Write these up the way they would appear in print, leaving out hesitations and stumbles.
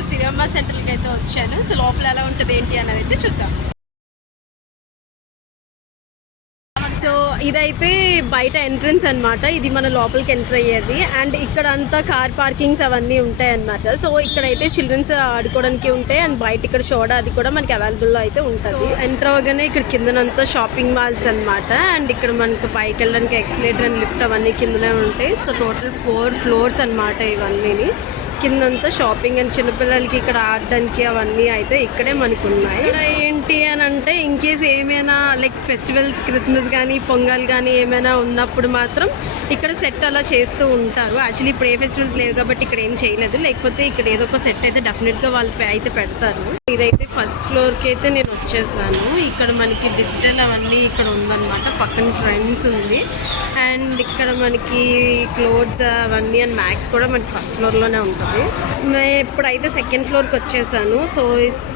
ఈరోజు సినిమా సెంటర్కి అయితే వచ్చాను. సో లోపల ఎలా ఉంటుంది ఏంటి అన్నది అయితే చూద్దాం. సో ఇదైతే బయట ఎంట్రన్స్ అనమాట. ఇది మన లోపలికి ఎంటర్ అయ్యేది. అండ్ ఇక్కడ అంతా కార్ పార్కింగ్స్ అవన్నీ ఉంటాయి అనమాట. సో ఇక్కడైతే చిల్డ్రన్స్ ఆడుకోవడానికి ఉంటాయి. అండ్ బయట ఇక్కడ సోడా అది కూడా మనకి అవైలబుల్లో అయితే ఉంటుంది. ఎంటర్ అవ్వగానే ఇక్కడ కిందనంతా షాపింగ్ మాల్స్ అనమాట. అండ్ ఇక్కడ మనకు పైకి వెళ్ళడానికి ఎక్స్లేటర్ అండ్ లిఫ్ట్ అవన్నీ కిందనే ఉంటాయి. సో టోటల్ 4 ఫ్లోర్స్ అనమాట ఇవన్నీ. కిందంతా షాపింగ్ అండ్ చిన్నపిల్లలకి ఇక్కడ ఆడడానికి అవన్నీ అయితే ఇక్కడే మనకు ఉన్నాయి. ఇక్కడ ఏంటి అని అంటే ఇన్ కేస్ ఏమైనా లైక్ ఫెస్టివల్స్ క్రిస్మస్ కానీ పొంగల్ కానీ ఏమైనా ఉన్నప్పుడు మాత్రం ఇక్కడ సెట్ అలా చేస్తూ ఉంటారు. యాక్చువల్లీ ఇప్పుడు ఏ ఫెస్టివల్స్ లేవు కాబట్టి ఇక్కడ ఏం చేయలేదు. లేకపోతే ఇక్కడ ఏదో ఒక సెట్ అయితే డెఫినెట్గా వాళ్ళు అయితే పెడతారు. ఇదైతే ఫస్ట్ ఫ్లోర్కి అయితే నేను వచ్చేసాను. ఇక్కడ మనకి డిజిటల్ అవన్నీ ఇక్కడ ఉందన్నమాట. పక్కన ఫ్రెండ్స్ ఉంది. అండ్ ఇక్కడ మనకి క్లోత్స్ అవన్నీ అండ్ మ్యాక్స్ కూడా మనకి ఫస్ట్ ఫ్లోర్లోనే ఉంటుంది. ఇప్పుడైతే సెకండ్ ఫ్లోర్కి వచ్చేసాను. సో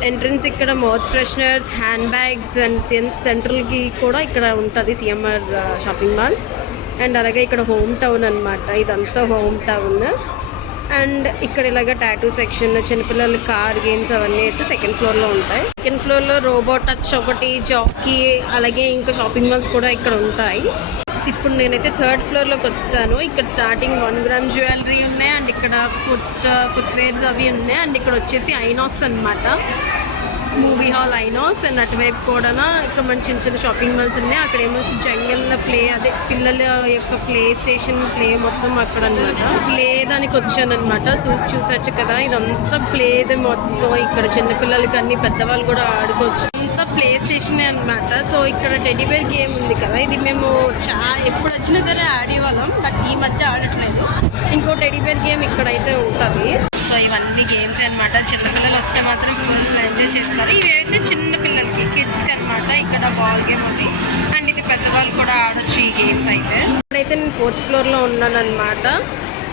ఎంట్రన్స్ ఇక్కడ mouth fresheners, hand bags and సెంట్రల్కి కూడా ఇక్కడ ఉంటుంది సిఎంఆర్ షాపింగ్ మాల్. అండ్ అలాగే ఇక్కడ హోమ్ టౌన్ అనమాట. ఇదంతా హోమ్ టౌన్. అండ్ ఇక్కడ ఇలాగ టాటూ సెక్షన్, చిన్నపిల్లల కార్ గేమ్స్ అవన్నీ అయితే సెకండ్ ఫ్లోర్లో ఉంటాయి. సెకండ్ ఫ్లోర్లో రోబోట్ టచ్ ఒకటి, జాకీ, అలాగే ఇంకా షాపింగ్ మాల్స్ కూడా ఇక్కడ ఉంటాయి. ఇప్పుడు నేనైతే థర్డ్ ఫ్లోర్లోకి వచ్చాను. ఇక్కడ స్టార్టింగ్ 1 గ్రామ్ జ్యువెలరీ ఉన్నాయి. అండ్ ఇక్కడ ఫుట్వేర్స్ అవి ఉన్నాయి. అండ్ ఇక్కడ వచ్చేసి ఐనాక్స్ అనమాట, మూవీ హాల్ ఐనాక్స్. అండ్ అటువైపు కూడా ఇక్కడ మన చిన్న చిన్న షాపింగ్ మాల్స్ ఉన్నాయి. అక్కడ ఏమో జంగల్ ప్లే, అదే పిల్లల యొక్క ప్లే స్టేషన్ ప్లే మొత్తం అక్కడ అనమాట. ప్లే దానికి వచ్చాను అనమాట. సూట్ చూసొచ్చు కదా, ఇదంతా ప్లేది మొత్తం. ఇక్కడ చిన్నపిల్లలకి అన్ని పెద్దవాళ్ళు కూడా ఆడుకోవచ్చు. అంతా ప్లే స్టేషనే అనమాట. సో ఇక్కడ టెడ్డీబేర్ గేమ్ ఉంది కదా, ఇది మేము ఎప్పుడు వచ్చినా సరే ఆడేవాళ్ళం. బట్ ఈ మధ్య ఆడట్లేదు. ఇంకో టెడ్డీబేర్ గేమ్ ఇక్కడైతే ఉంటుంది. సో ఇవన్నీ గేమ్స్ అనమాట. చిన్నపిల్లలు వస్తే మాత్రం ఫుల్ ఎంజాయ్ చేస్తారు. ఇవి అయితే చిన్నపిల్లలకి, కిడ్స్కి అనమాట. ఇక్కడ బాల్ గేమ్ ఉంది. అండ్ ఇది పెద్దవాళ్ళు కూడా ఆడొచ్చు ఈ గేమ్స్ అయితే. ఇక్కడైతే నేను 4th ఫ్లోర్లో ఉన్నాను అనమాట.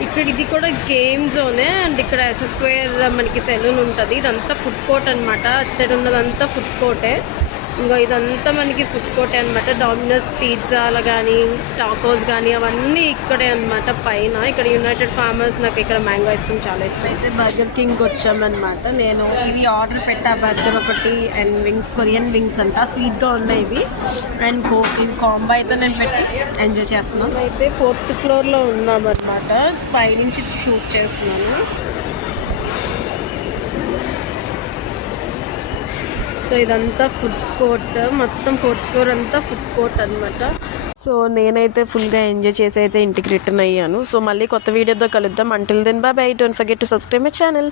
ఇక్కడ ఇది కూడా గేమ్ జోనే. అండ్ ఇక్కడ ఎస్ స్క్వేర్ మనకి సెలూన్ ఉంటుంది. ఇదంతా ఫుడ్ కోర్ట్ అనమాట. అటు సైడ్ ఉన్నదంతా ఫుడ్ కోర్టే. ఇంకా ఇదంతా మనకి ఫుడ్ కోర్టే అనమాట. డామినోస్ పిజ్జాలు కానీ, టాకోస్ కానీ అవన్నీ ఇక్కడే అనమాట పైన. ఇక్కడ యునైటెడ్ ఫార్మర్స్, నాకు ఇక్కడ మ్యాంగో ఐస్ క్రీమ్ చాలా ఇష్టం. అయితే బర్గర్ కింగ్కి వచ్చామన్నమాట. నేను ఇవి ఆర్డర్ పెట్టా, బర్గర్ ఒకటి అండ్ వింగ్స్, కొరియన్ వింగ్స్ అంట, స్వీట్గా ఉన్నాయి ఇవి. అండ్ కోక్, ఇవి కాంబో అయితే నేను పెట్టి ఎంజాయ్ చేస్తున్నాను. అయితే 4th ఫ్లోర్లో ఉన్నామన్నమాట. పైనుంచి షూట్ చేస్తున్నాను. సో ఇదంతా ఫుడ్ కోర్ట్, మొత్తం 4th ఫ్లోర్ అంతా ఫుడ్ కోర్ట్ అనమాట. సో నేనైతే ఫుల్గా ఎంజాయ్ చేసి అయితే ఇంటికి రిటర్న్ అయ్యాను. సో మళ్ళీ కొత్త వీడియోతో కలుద్దాం. Until then bye bye. Don't forget to subscribe my channel.